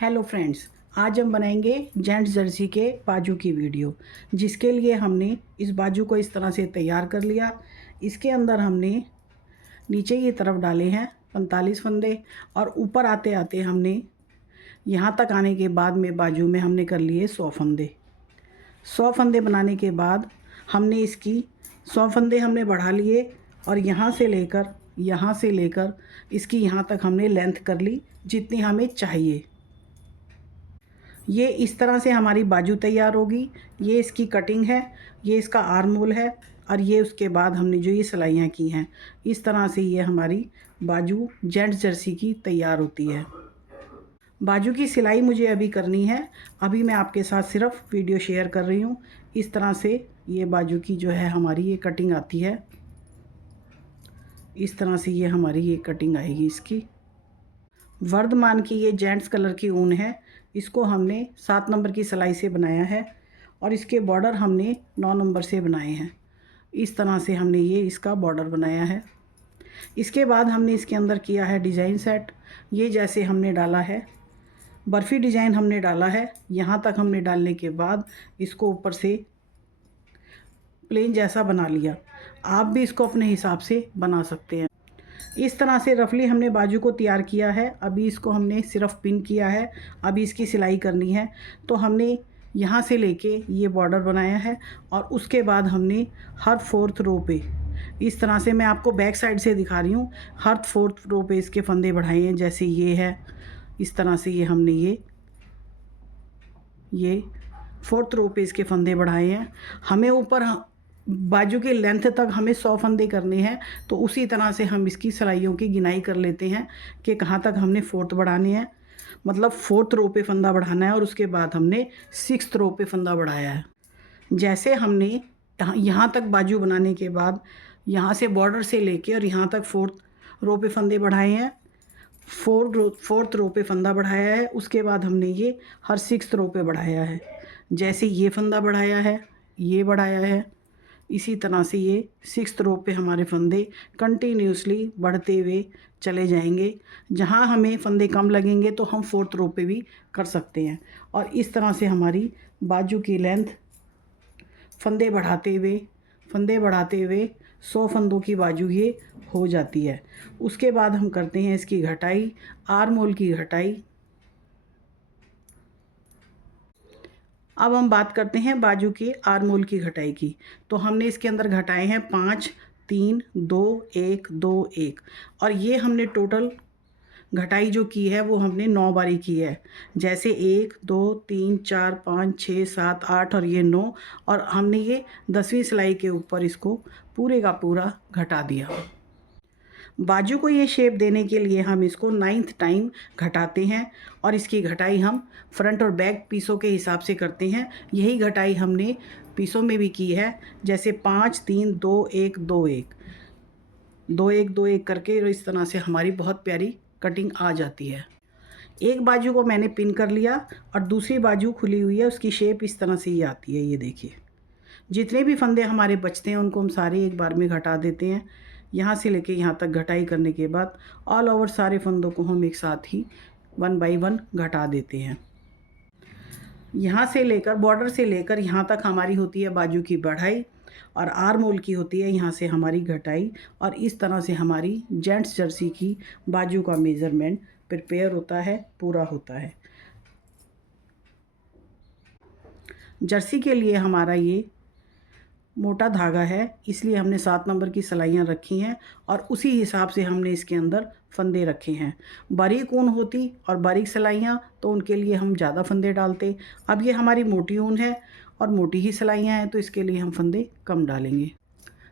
Hello friends, आज हम बनाएंगे जेंट्स जर्सी के बाजू की वीडियो। जिसके लिए हमने इस बाजू को इस तरह से तैयार कर लिया। इसके अंदर हमने नीचे की तरफ डाले हैं 45 फंदे और ऊपर आते आते हमने यहाँ तक आने के बाद में बाजू में हमने कर लिए 100 फंदे। 100 फंदे बनाने के बाद हमने इसकी 100 फंदे हमने बढ़ा लिए और यहाँ से लेकर इसकी यहाँ तक हमने लेंथ कर ली जितनी हमें चाहिए। ये इस तरह से हमारी बाजू तैयार होगी। ये इसकी कटिंग है, ये इसका आर्म होल है और ये उसके बाद हमने जो ये सिलाइयाँ की हैं, इस तरह से ये हमारी बाजू जेंट्स जर्सी की तैयार होती है। बाजू की सिलाई मुझे अभी करनी है, अभी मैं आपके साथ सिर्फ वीडियो शेयर कर रही हूँ। इस तरह से ये बाजू की जो है हमारी ये कटिंग आती है। इस तरह से ये हमारी ये कटिंग आएगी इसकी। वर्धमान की ये जेंट्स कलर की ऊन है। इसको हमने 7 नंबर की सिलाई से बनाया है और इसके बॉर्डर हमने 9 नंबर से बनाए हैं। इस तरह से हमने ये इसका बॉर्डर बनाया है। इसके बाद हमने इसके अंदर किया है डिज़ाइन सेट। ये जैसे हमने डाला है बर्फ़ी डिज़ाइन हमने डाला है। यहाँ तक हमने डालने के बाद इसको ऊपर से प्लेन जैसा बना लिया। आप भी इसको अपने हिसाब से बना सकते हैं। इस तरह से रफली हमने बाजू को तैयार किया है। अभी इसको हमने सिर्फ पिन किया है, अभी इसकी सिलाई करनी है। तो हमने यहाँ से लेके ये बॉर्डर बनाया है और उसके बाद हमने हर 4th रो पे इस तरह से, मैं आपको बैक साइड से दिखा रही हूँ, हर 4th रो पे इसके फंदे बढ़ाए हैं। जैसे ये है, इस तरह से ये हमने ये 4th रो पे इसके फंदे बढ़ाए हैं। हमें ऊपर बाजू के लेंथ तक हमें 100 फंदे करने हैं, तो उसी तरह से हम इसकी सिलाइयों की गिनाई कर लेते हैं कि कहाँ तक हमने 4th बढ़ाने हैं। मतलब 4th रो पे फंदा बढ़ाना है और उसके बाद हमने 6th रो पे फंदा बढ़ाया है। जैसे हमने यहाँ तक बाजू बनाने के बाद यहाँ से बॉर्डर से लेके और यहाँ तक 4th रो पे फंदे बढ़ाए हैं। 4th रो पे फंदा बढ़ाया है। उसके बाद हमने ये हर 6th रो पे बढ़ाया है। जैसे ये फंदा बढ़ाया है, ये बढ़ाया है, इसी तरह से ये 6th रो पे हमारे फंदे कंटिन्यूसली बढ़ते हुए चले जाएंगे। जहाँ हमें फंदे कम लगेंगे तो हम 4th रो पे भी कर सकते हैं। और इस तरह से हमारी बाजू की लेंथ फंदे बढ़ाते हुए 100 फंदों की बाजू ये हो जाती है। उसके बाद हम करते हैं इसकी घटाई, आर्म होल की घटाई। अब हम बात करते हैं बाजू के आर्म होल की घटाई की। तो हमने इसके अंदर घटाए हैं 5, 3, 2, 1, 2, 1 और ये हमने टोटल घटाई जो की है वो हमने 9 बारी की है। जैसे 1, 2, 3, 4, 5, 6, 7, 8 और ये 9, और हमने ये 10वीं सिलाई के ऊपर इसको पूरे का पूरा घटा दिया। बाजू को ये शेप देने के लिए हम इसको 9th टाइम घटाते हैं और इसकी घटाई हम फ्रंट और बैक पीसों के हिसाब से करते हैं। यही घटाई हमने पीसों में भी की है। जैसे 5, 3, 2, 1, 2, 1, 2, 1, 2, 1 करके इस तरह से हमारी बहुत प्यारी कटिंग आ जाती है। एक बाजू को मैंने पिन कर लिया और दूसरी बाजू खुली हुई है, उसकी शेप इस तरह से ये आती है। ये देखिए, जितने भी फंदे हमारे बचते हैं उनको हम सारे एक बार में घटा देते हैं। यहाँ से लेके यहाँ तक घटाई करने के बाद ऑल ओवर सारे फंदों को हम एक साथ ही 1 बाय 1 घटा देते हैं। यहाँ से लेकर बॉर्डर से लेकर यहाँ तक हमारी होती है बाजू की बढ़ाई और आर्म होल की होती है यहाँ से हमारी घटाई। और इस तरह से हमारी जेंट्स जर्सी की बाजू का मेज़रमेंट प्रिपेयर होता है, पूरा होता है। जर्सी के लिए हमारा ये मोटा धागा है, इसलिए हमने 7 नंबर की सिलाइयाँ रखी हैं और उसी हिसाब से हमने इसके अंदर फंदे रखे हैं। बारीक ऊन होती और बारीक सिलाइयाँ तो उनके लिए हम ज़्यादा फंदे डालते। अब ये हमारी मोटी ऊन है और मोटी ही सिलाइयाँ हैं, तो इसके लिए हम फंदे कम डालेंगे।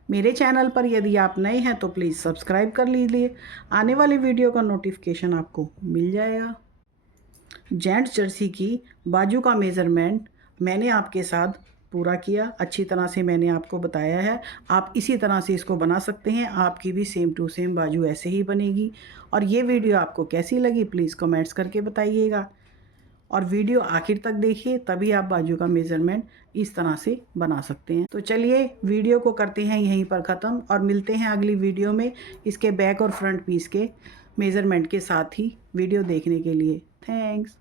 मेरे चैनल पर यदि आप नए हैं तो प्लीज़ सब्सक्राइब कर लीजिए, आने वाली वीडियो का नोटिफिकेशन आपको मिल जाएगा। जेंट्स जर्सी की बाजू का मेज़रमेंट मैंने आपके साथ पूरा किया, अच्छी तरह से मैंने आपको बताया है। आप इसी तरह से इसको बना सकते हैं, आपकी भी सेम टू सेम बाजू ऐसे ही बनेगी। और ये वीडियो आपको कैसी लगी प्लीज़ कमेंट्स करके बताइएगा और वीडियो आखिर तक देखिए, तभी आप बाजू का मेज़रमेंट इस तरह से बना सकते हैं। तो चलिए वीडियो को करते हैं यहीं पर ख़त्म और मिलते हैं अगली वीडियो में इसके बैक और फ्रंट पीस के मेज़रमेंट के साथ ही। वीडियो देखने के लिए थैंक्स।